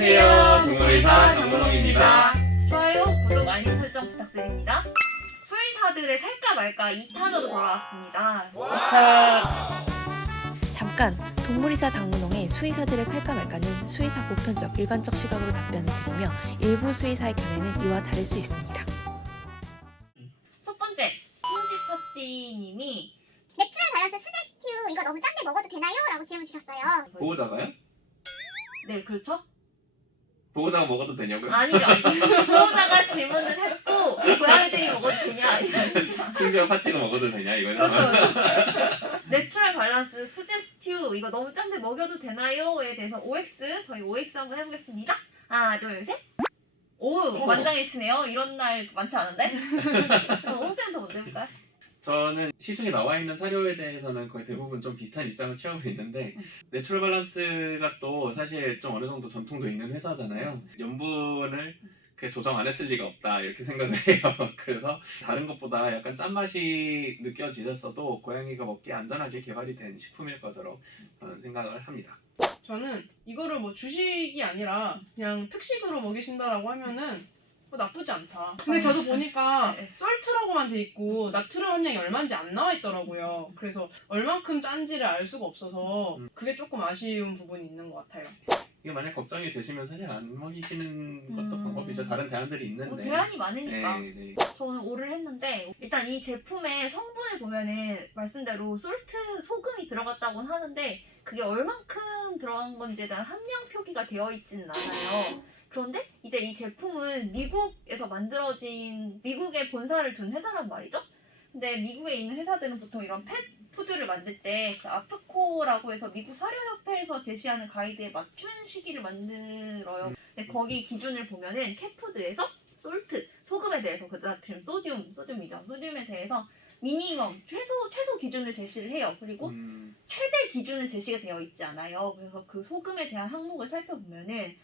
안녕하세요. 동물의사 정문홍입니다. 좋아요, 구독, 알림 설정 부탁드립니다. 수의사들의 살까 말까 2탄으로 돌아왔습니다. 잠깐 동물의사 장문홍의 수의사들의 살까 말까는 수의사 보편적 일반적 시각으로 답변을 드리며 일부 수의사의 견해는 이와 다를 수 있습니다. 첫 번째, 홍지파찌님이 내추럴 밸런스 수제 스튜 이거 너무 짠데 먹어도 되나요? 라고 질문 주셨어요. 보호자가요? 네, 그렇죠? 보호자가 먹어도 되냐고요? 아니죠, 아니죠. 보호자가 질문을 했고 고양이들이 먹어도 되냐 아닙니다. 심지어 파치가 먹어도 되냐 이거죠? 그렇죠. 그렇죠. 내추럴 밸런스 수제 스튜 이거 너무 짠데 먹여도 되나요?에 대해서 OX 저희 OX 한번 해보겠습니다. 하나 둘 셋. 오 만장일치네요. 이런 날 많지 않은데? 그럼 홍쌤부터 먼저 해볼까요? 저는 시중에 나와 있는 사료에 대해서는 거의 대부분 좀 비슷한 입장을 취하고 있는데 음. 내추럴 밸런스가 또 사실 좀 어느 정도 전통도 있는 회사잖아요. 염분을 그 조정 안 했을 리가 없다 이렇게 생각을 해요. 그래서 다른 것보다 약간 짠맛이 느껴지셨어도 고양이가 먹기에 안전하게 개발이 된 식품일 것으로 저는 생각을 합니다. 저는 이거를 뭐 주식이 아니라 그냥 특식으로 먹이신다라고 하면은 뭐 나쁘지 않다. 근데 저도 보니까 네. 썰트라고만 돼 있고 나트륨 함량이 얼마인지 안 나와 있더라고요. 그래서 얼만큼 짠지를 알 수가 없어서 음. 그게 조금 아쉬운 부분이 있는 것 같아요. 이게 만약 걱정이 되시면 사실 안 먹이시는 것도 음. 방법이죠. 다른 대안들이 있는데. 뭐 대안이 많으니까. 네, 네. 저는 오를 했는데 일단 이 제품의 성분을 보면은 말씀대로 솔트 소금이 들어갔다고는 하는데 그게 얼만큼 들어간 건지에 대한 함량 표기가 되어 있지는 않아요. 그런데 이제 이 제품은 미국에서 만들어진 미국에 본사를 둔 회사란 말이죠. 근데 미국에 있는 회사들은 보통 이런 펫 푸드를 만들 때 그 아프코라고 해서 미국 사료협회에서 제시하는 가이드에 맞춘 시기를 만들어요. 근데 거기 기준을 보면은 캣푸드에서 솔트, 소금에 대해서 그 나트륨, 소듐, 소듐이죠. 소듐에 대해서 미니멈 최소 최소 기준을 제시를 해요. 그리고 음, 최대 기준은 제시가 되어 있지 않아요. 그래서 그 소금에 대한 항목을 살펴보면은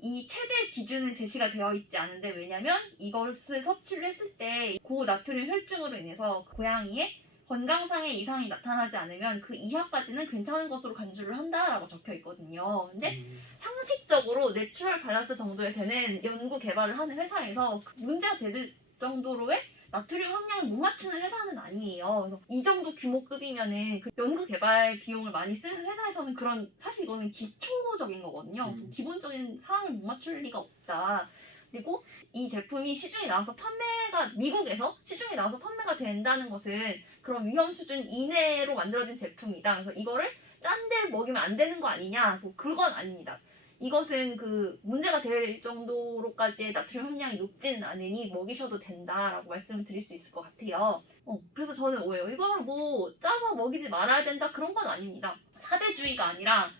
이 최대 기준은 제시가 되어 있지 않은데 왜냐면 이것을 섭취를 했을 때 고나트륨 혈증으로 인해서 고양이의 건강상의 이상이 나타나지 않으면 그 이하까지는 괜찮은 것으로 간주를 한다라고 적혀 있거든요. 근데 음, 상식적으로 내추럴 밸런스 정도에 되는 연구 개발을 하는 회사에서 그 문제가 될 정도로의 나트륨 함량을 못 맞추는 회사는 아니에요. 그래서 이 정도 규모급이면은 그 연구 개발 비용을 많이 쓰는 회사에서는 그런 사실 이거는 기초적인 거거든요. 음. 기본적인 사항을 못 맞출 리가 없다. 그리고 이 제품이 시중에 나와서 판매가 미국에서 시중에 나와서 판매가 된다는 것은 그런 위험 수준 이내로 만들어진 제품이다. 그래서 이거를 짠 데 먹이면 안 되는 거 아니냐? 뭐 그건 아닙니다. 이것은 그 문제가 될 정도로까지의 나트륨 함량이 높지는 않으니 먹이셔도 된다라고 말씀을 드릴 수 있을 것 같아요. 어, 그래서 저는 오해요. 이걸 뭐 짜서 먹이지 말아야 된다 그런 건 아닙니다. 사대주의가 아니라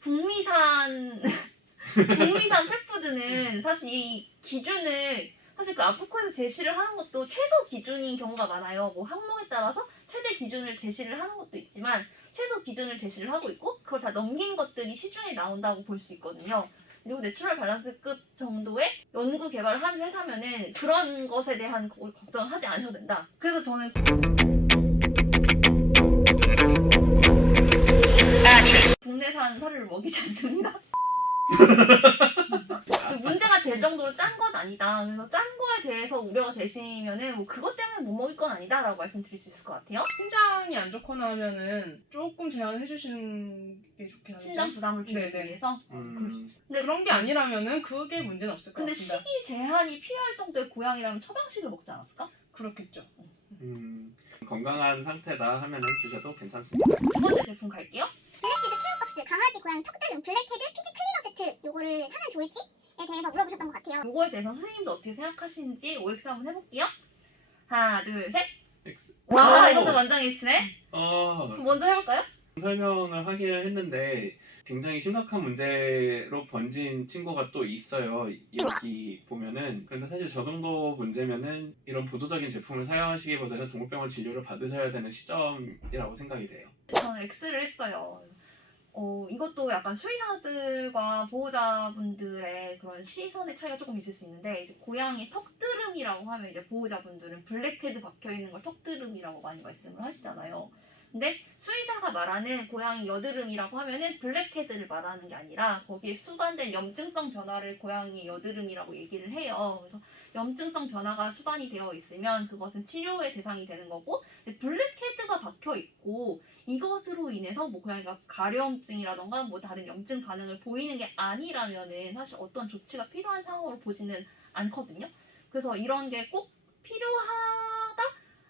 북미산 북미산 펫푸드는 사실 이 기준을 사실 그 아프코에서 제시를 하는 것도 최소 기준인 경우가 많아요. 뭐 항목에 따라서 최대 기준을 제시를 하는 것도 있지만 최소 기준을 제시를 하고 있고 그걸 다 넘긴 것들이 시중에 나온다고 볼 수 있거든요. 그리고 내추럴 밸런스급 정도의 연구 개발을 하는 회사면은 그런 것에 대한 거- 걱정을 하지 않으셔도 된다. 그래서 저는 국내산 사료를 먹이지 않습니다. 될 정도로 짠 건 아니다. 그래서 짠 거에 대해서 우려가 되시면은 뭐 그것 때문에 못 먹일 건 아니다라고 말씀드릴 수 있을 것 같아요. 신장이 안 좋거나 하면은 조금 제한해 주시는 게 좋긴 하죠. 신장 부담을 줄이기 네네. 위해서. 음, 근데 그런 게 아니라면은 그게 문제는 없을 것 근데 같습니다. 식이 제한이 필요할 정도의 고양이라면 처방식을 먹지 않았을까? 그렇겠죠. 음, 건강한 상태다 하면은 주셔도 괜찮습니다. 두 번째 제품 갈게요. 블랙시드 케어박스 강아지 고양이 턱들음 블랙헤드 피지 클리너 세트 요거를 사면 좋을지 에 대해서 물어보셨던 것 같아요. 요거에 대해서 선생님도 어떻게 생각하시는지 OX 한번 해볼게요. 하나, 둘, 셋. X. 와, 오! 이것도. 어, 그럼 먼저 해볼까요? 설명을 하기를 했는데 굉장히 심각한 문제로 번진 친구가 또 있어요. 여기 보면은 그런데 사실 저 정도 문제면은 이런 보조적인 제품을 사용하시기보다는 동물병원 진료를 받으셔야 되는 시점이라고 생각이 돼요. 저는 X를 했어요. 어, 이것도 약간 수의사들과 보호자분들의 그런 시선의 차이가 조금 있을 수 있는데, 이제 고양이 턱드름이라고 하면 이제 보호자분들은 블랙헤드 박혀 있는 걸 턱드름이라고 많이 말씀을 하시잖아요. 근데 수의사가 말하는 고양이 여드름이라고 하면은 블랙헤드를 말하는 게 아니라 거기에 수반된 염증성 변화를 고양이 여드름이라고 얘기를 해요. 그래서 염증성 변화가 수반이 되어 있으면 그것은 치료의 대상이 되는 거고 블랙헤드가 박혀 있고 이것으로 인해서 뭐 고양이가 가려움증이라던가 뭐 다른 염증 반응을 보이는 게 아니라면은 사실 어떤 조치가 필요한 상황으로 보지는 않거든요. 그래서 이런 게 꼭 필요하다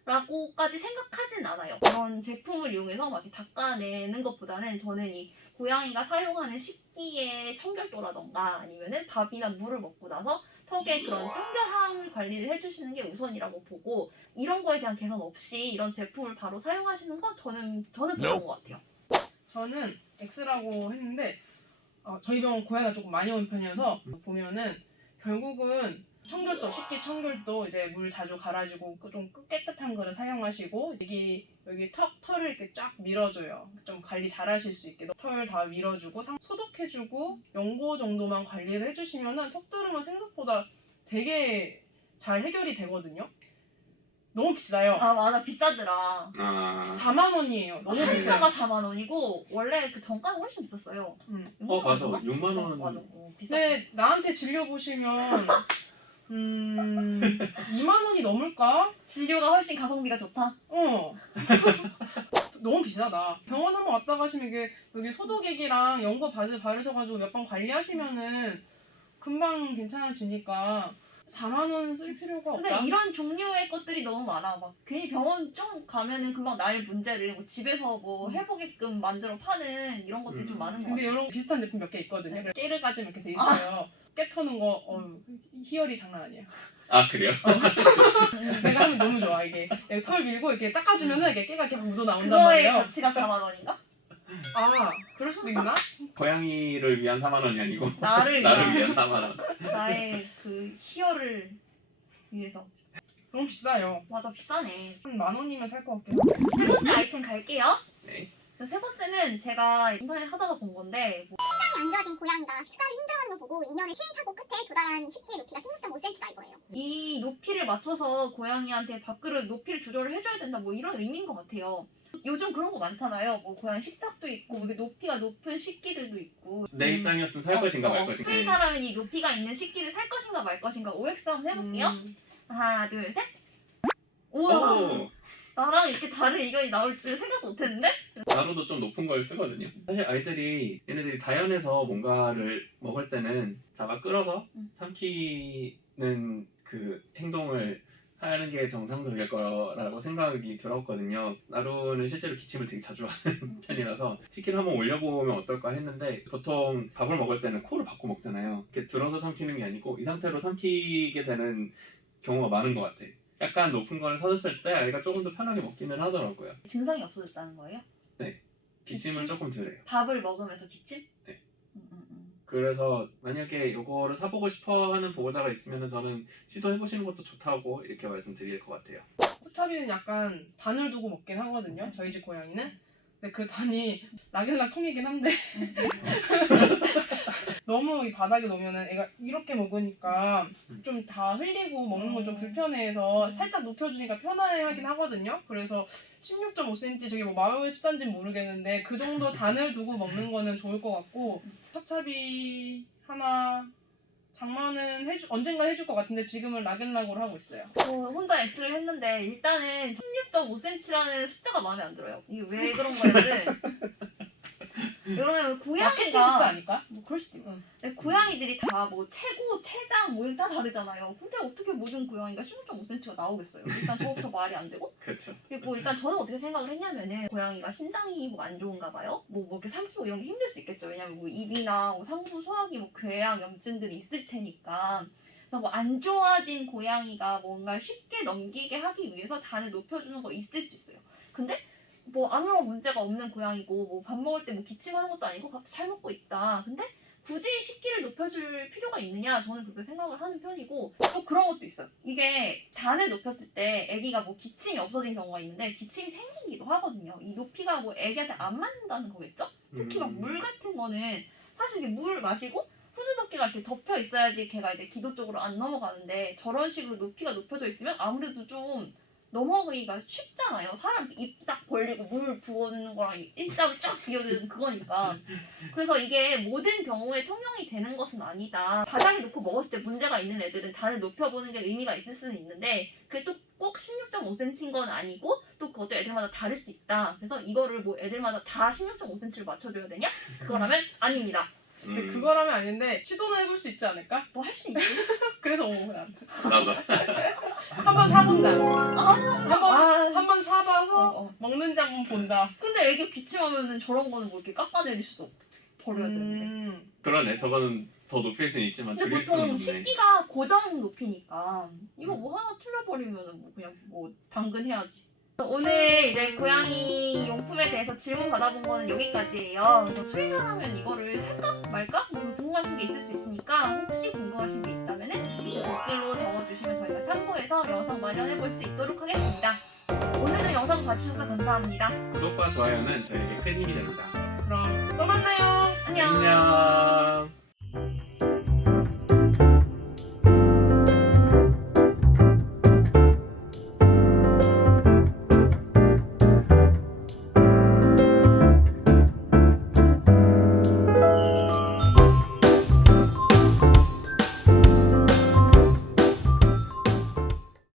라고까지 생각하진 않아요. 그런 제품을 이용해서 막 이렇게 닦아내는 것보다는 저는 이 고양이가 사용하는 식기의 청결도라던가 아니면은 밥이나 물을 먹고 나서 턱의 그런 청결함을 관리를 해주시는 게 우선이라고 보고 이런 거에 대한 개선 없이 이런 제품을 바로 사용하시는 건 저는 저는 그런 것 같아요. 저는 X라고 했는데 어, 저희 병원 고양이가 조금 많이 온 편이어서 보면은 결국은 청결도 식기 청결도 이제 물 자주 갈아주고 그좀 깨끗한 거를 사용하시고 여기 여기 턱 털을 이렇게 쫙 밀어줘요 좀 관리 잘하실 수 있게 털 다 밀어주고 상- 소독해주고 연고 정도만 관리를 해주시면은 턱드름은 생각보다 되게 잘 해결이 되거든요 너무 비싸요 아 맞아 비싸더라. 아, 4만 원이에요 너무 비싸요 한가가 4만 원이고 원래 그 정가는 훨씬 비쌌어요. 음. 어, 맞아. 정가? 6만 원. 맞아. 어, 비쌌어. 근데 나한테 진료 보시면 음 2만 원이 넘을까? 진료가 훨씬 가성비가 좋다. 어 너무 비싸다. 병원 한번 왔다 가시면 이게 여기 소독액이랑 연고 바드 바르셔가지고 몇 번 관리하시면은 금방 괜찮아지니까 4만 원 쓸 필요가 근데 없다. 이런 종류의 것들이 너무 많아. 막 괜히 병원 좀 가면은 금방 날 문제를 뭐 집에서 뭐 해보게끔 만들어 파는 이런 것들이 음. 좀 많은 것 근데. 이런 비슷한 제품 몇 개 있거든요. 네. 깨르가즘 이렇게 돼 있어요. 깨 터는 거 어, 희열이 장난 아니에요. 아 그래요? 내가 하면 너무 좋아 이게. 털 밀고 이렇게 닦아주면은 이게 깨가 이렇게 묻어 나온단 그거의 말이에요. 가치가 4만 원인가? 아, 그럴 수도 있나? 고양이를 위한 4만 원이 아니고 나를 나를 위한 위한 4만 원. 나의 그 희열을 위해서. 너무 비싸요. 맞아 비싸네. 한 만 원이면 살 것 같긴. 세 번째 아이템 갈게요. 네. 그 세 번째는 제가 인터넷 하다가 본 건데 뭐 안 좋아진 고양이가 식사를 힘들어하는 걸 보고 2년의 시행착오 끝에 도달한 식기 높이가 16.5cm다 이거예요. 이 높이를 맞춰서 고양이한테 밥그릇 높이를 조절을 해줘야 된다 뭐 이런 의미인 것 같아요. 요즘 그런 거 많잖아요. 뭐 고양이 식탁도 있고 이게 높이가 높은 식기들도 있고. 내 음. 입장이었으면 살 어, 것인가 어, 말 것인가. 수의 사람은 이 높이가 있는 식기를 살 것인가 말 것인가 OX 한번 해볼게요. 음, 하나 둘 셋. 우와 오, 나랑 이렇게 다른 의견이 나올 줄 생각 못했는데? 나루도 좀 높은 걸 쓰거든요. 사실 아이들이 얘네들이 자연에서 뭔가를 먹을 때는 잡아 끌어서 음. 삼키는 그 행동을 하는 게 정상적일 거라고 생각이 들었거든요. 나루는 실제로 기침을 되게 자주 하는 편이라서 식기를 한번 올려보면 어떨까 했는데 보통 밥을 먹을 때는 코를 받고 먹잖아요. 이렇게 들어서 삼키는 게 아니고 이 상태로 삼키게 되는 경우가 많은 것 같아. 약간 높은 걸 사줬을 때 아이가 조금 더 편하게 먹기는 하더라고요. 증상이 없어졌다는 거예요? 기침은 기침? 조금 덜해요. 밥을 먹으면서 기침? 네. 음, 음, 음. 그래서 만약에 이거를 사보고 싶어 하는 보호자가 있으면 저는 시도해보시는 것도 좋다고 이렇게 말씀드릴 것 같아요. 코차비는 약간 단을 두고 먹긴 하거든요. 저희 집 고양이는. 근데 그 단이 락일락 통이긴 한데 너무 이 바닥에 놓으면은 애가 이렇게 먹으니까 좀 다 흘리고 먹는 건 좀 불편해서 살짝 높여주니까 편해하긴 하거든요. 그래서 16.5cm 저게 뭐 마요의 숫자인지는 모르겠는데 그 정도 단을 두고 먹는 거는 좋을 것 같고 찹찹이 하나 장만은 해주, 언젠가 해줄 것 같은데 지금은 락앤락으로 하고 있어요. 저 혼자 X를 했는데 일단은 16.5cm라는 숫자가 마음에 안 들어요. 이게 왜 그런 거냐면 마케팅 숫자 고양이가 아닐까? 뭐 그럴 수도 있고 응. 근데 고양이들이 다 뭐 최고, 최장 뭐 이런 다 다르잖아요. 근데 어떻게 모든 고양이가 16.5cm가 나오겠어요? 일단 저부터 말이 안 되고 그렇죠. 그리고 일단 저는 어떻게 생각을 했냐면은 고양이가 신장이 뭐 안 좋은가 봐요. 뭐, 뭐 이렇게 삼키고 이런 게 힘들 수 있겠죠. 왜냐면 뭐 입이나 뭐 상부 소화기 뭐 궤양 염증들이 있을 테니까. 그래서 뭐 안 좋아진 고양이가 뭔가 쉽게 넘기게 하기 위해서 단을 높여주는 거 있을 수 있어요. 근데 뭐 아무런 문제가 없는 고양이고 뭐 밥 먹을 때 뭐 기침하는 것도 아니고 밥도 잘 먹고 있다. 근데 굳이 식기를 높여줄 필요가 있느냐 저는 그렇게 생각을 하는 편이고 또 그런 것도 있어요 이게 단을 높였을 때 아기가 뭐 기침이 없어진 경우가 있는데 기침이 생기기도 하거든요 이 높이가 뭐 아기한테 안 맞는다는 거겠죠 특히 막 음. 물 같은 거는 사실 이게 물을 마시고 후두덮개가 이렇게 덮여 있어야지 걔가 이제 기도 쪽으로 안 넘어가는데 저런 식으로 높이가 높여져 있으면 아무래도 좀 넘어가기가 쉽잖아요. 사람 입 딱 벌리고 물 부어주는 거랑 일자로 쫙 지어드는 그거니까. 그래서 이게 모든 경우에 통용이 되는 것은 아니다. 바닥에 놓고 먹었을 때 문제가 있는 애들은 다를 높여보는 게 의미가 있을 수는 있는데 그게 또 꼭 16.5cm인 건 아니고 또 그것도 애들마다 다를 수 있다. 그래서 이거를 뭐 애들마다 다 16.5cm를 맞춰줘야 되냐? 그거라면 아닙니다. 음, 그거라면 아닌데 시도는 해볼 수 있지 않을까? 뭐 할 수 있지? 그래서 오 나한테 나도 한번 사본다. 아, 한번 아, 한번 어, 사봐서 어. 먹는지 한번 본다. 근데 애기 기침하면은 저런 거는 뭐 이렇게 깎아내릴 수도 없고 버려야 되는데. 음, 그러네. 저거는 더 높일 수는 있지만 근데 줄일 수는 보통 없네. 식기가 고정 높이니까 이거 뭐 하나 틀려버리면은 뭐 그냥 뭐 당근 해야지. 오늘 이제 고양이 대해서 질문 받아본 거는 여기까지예요. 그래서 수의사라면 이거를 살까 말까? 뭐 궁금하신 게 있을 수 있으니까 혹시 궁금하신 게 있다면은 댓글로 적어주시면 저희가 참고해서 영상 마련해 볼 수 있도록 하겠습니다. 오늘도 영상 봐주셔서 감사합니다. 구독과 좋아요는 저에게 큰 힘이 됩니다. 그럼 또 만나요. 안녕. 안녕.